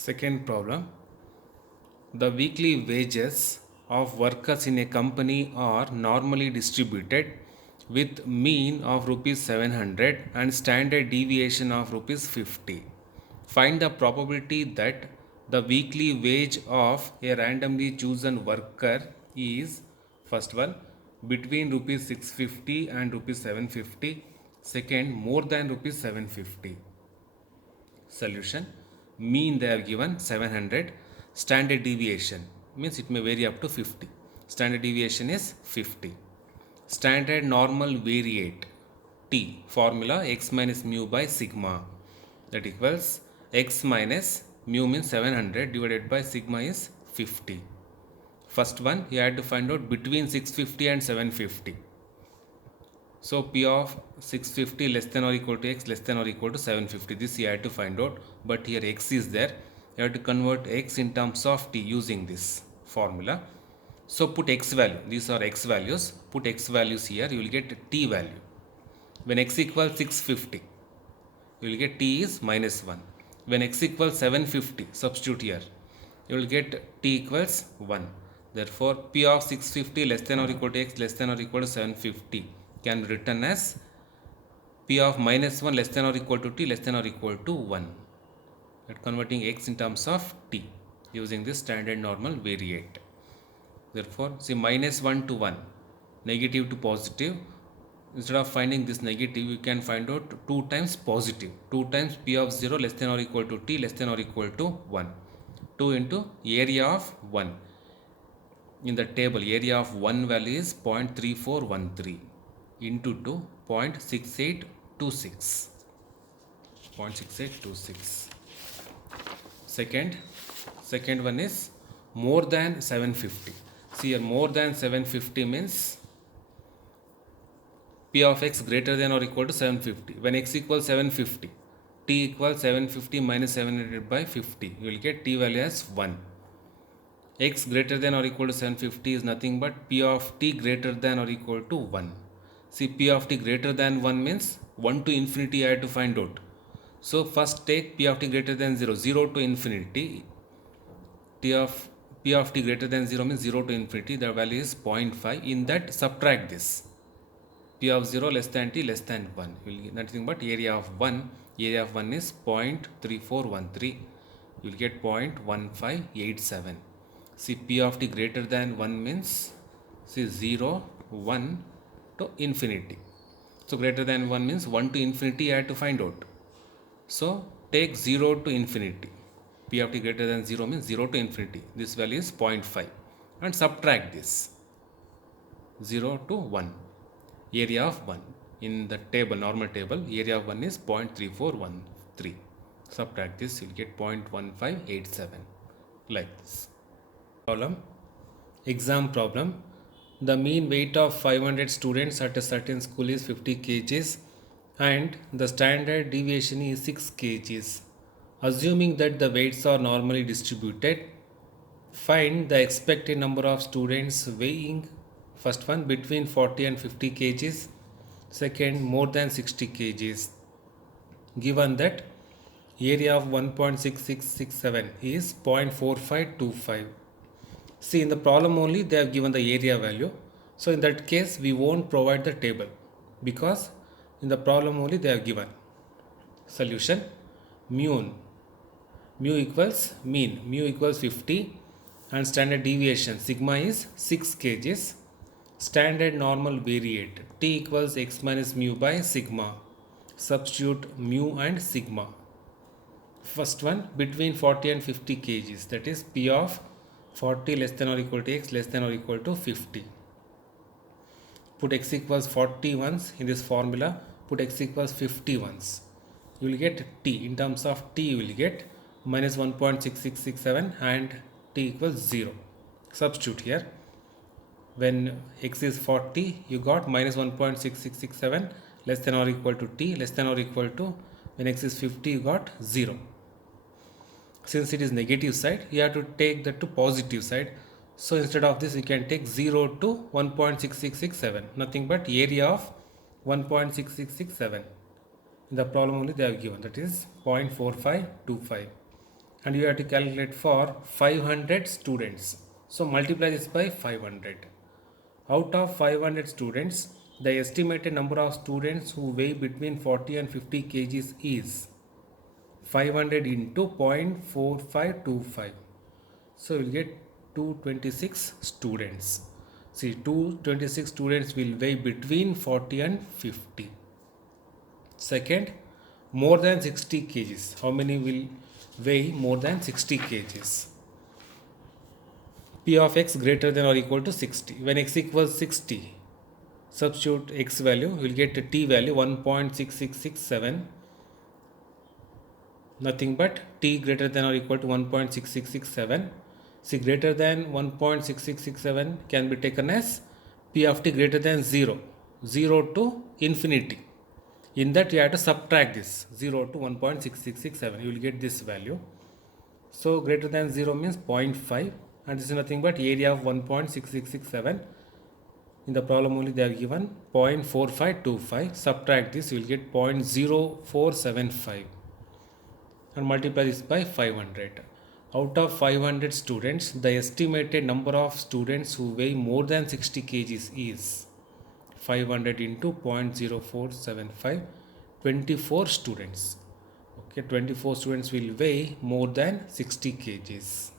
Second problem. The weekly wages of workers in a company are normally distributed with mean of rupees 700 and standard deviation of rupees 50. Find the probability that the weekly wage of a randomly chosen worker is first one between rupees 650 and rupees 750, second more than rupees 750. Solution. Mean they have given 700. Standard deviation means it may vary up to 50. Standard deviation is 50. Standard normal variate T formula x minus mu by sigma, that equals x minus mu means 700 divided by sigma is 50. First one you had to find out between 650 and 750. So P of 650 less than or equal to x less than or equal to 750. This you have to find out, but here x is there. You have to convert x in terms of t using this formula. So put x value. These are x values. Put x values here. You will get t value. When x equals 650, you will get t is minus 1. When x equals 750, substitute here. You will get t equals 1. Therefore, P of 650 less than or equal to x less than or equal to 750 can be written as P of minus 1 less than or equal to t less than or equal to 1. At converting x in terms of t using this standard normal variate. Therefore, see minus 1 to 1, negative to positive. Instead of finding this negative, you can find out 2 times positive. 2 times P of 0 less than or equal to t less than or equal to 1. 2 into area of 1. In the table, area of 1 value is 0.3413 into 2, 0.6826. 0.6826. Second one is more than 750. See here, more than 750 means P of x greater than or equal to 750. When x equals 750, t equals 750 minus 700 by 50. You will get t value as 1. X greater than or equal to 750 is nothing but P of t greater than or equal to 1. See, P of t greater than 1 means 1 to infinity I have to find out. So first take P of t greater than 0, 0 to infinity. P of t greater than 0 means 0 to infinity. The value is 0.5. In that subtract this. P of 0 less than t less than 1. You will get nothing but area of 1. Area of 1 is 0.3413. You will get 0.1587. See, P of t greater than 1 means, see, 0, 1 to infinity. So greater than 1 means 1 to infinity I have to find out. So take 0 to infinity. P of t greater than 0 means 0 to infinity. This value is 0.5 and subtract this 0 to 1. Area of 1. In the table, normal table, area of 1 is 0.3413. Subtract this, you will get 0.1587. Like this. Exam problem. The mean weight of 500 students at a certain school is 50 kgs and the standard deviation is 6 kgs. Assuming that the weights are normally distributed, find the expected number of students weighing first one between 40 and 50 kgs, second more than 60 kgs. Given that area of 1.6667 is 0.4525. See, in the problem only they have given the area value. So in that case we won't provide the table because in the problem only they have given. Solution. Mu equals mean. Mu equals 50 and standard deviation sigma is 6 kgs. Standard normal variate t equals x minus mu by sigma. Substitute mu and sigma. First one between 40 and 50 kgs, that is P of 40 less than or equal to x less than or equal to 50. Put x equals 40 once in this formula, put x equals 50 once. You will get t. In terms of t you will get minus 1.6667 and t equals 0. Substitute here. When x is 40 you got minus 1.6667 less than or equal to t less than or equal to, when x is 50 you got 0. Since it is negative side, you have to take that to positive side. So instead of this, you can take 0 to 1.6667. Nothing but area of 1.6667. In the problem only they have given, that is 0.4525. and you have to calculate for 500 students. So multiply this by 500. Out of 500 students, the estimated number of students who weigh between 40 and 50 kgs is 500 into 0.4525. So we'll get 226 students. See, 226 students will weigh between 40 and 50. Second, more than 60 kgs. How many will weigh more than 60 kgs? P of x greater than or equal to 60. When x equals 60, substitute x value, we will get a t value 1.6667, nothing but t greater than or equal to 1.6667. See, greater than 1.6667 can be taken as p of t greater than 0, 0 to infinity. In that you have to subtract this 0 to 1.6667, you will get this value. So greater than 0 means 0.5, and this is nothing but area of 1.6667. In the problem only they have given 0.4525. Subtract this, you will get 0.0475 and multiply this by 500. Out of 500 students, the estimated number of students who weigh more than 60 kgs is 500 into 0.0475, 24 students. Okay, 24 students will weigh more than 60 kgs.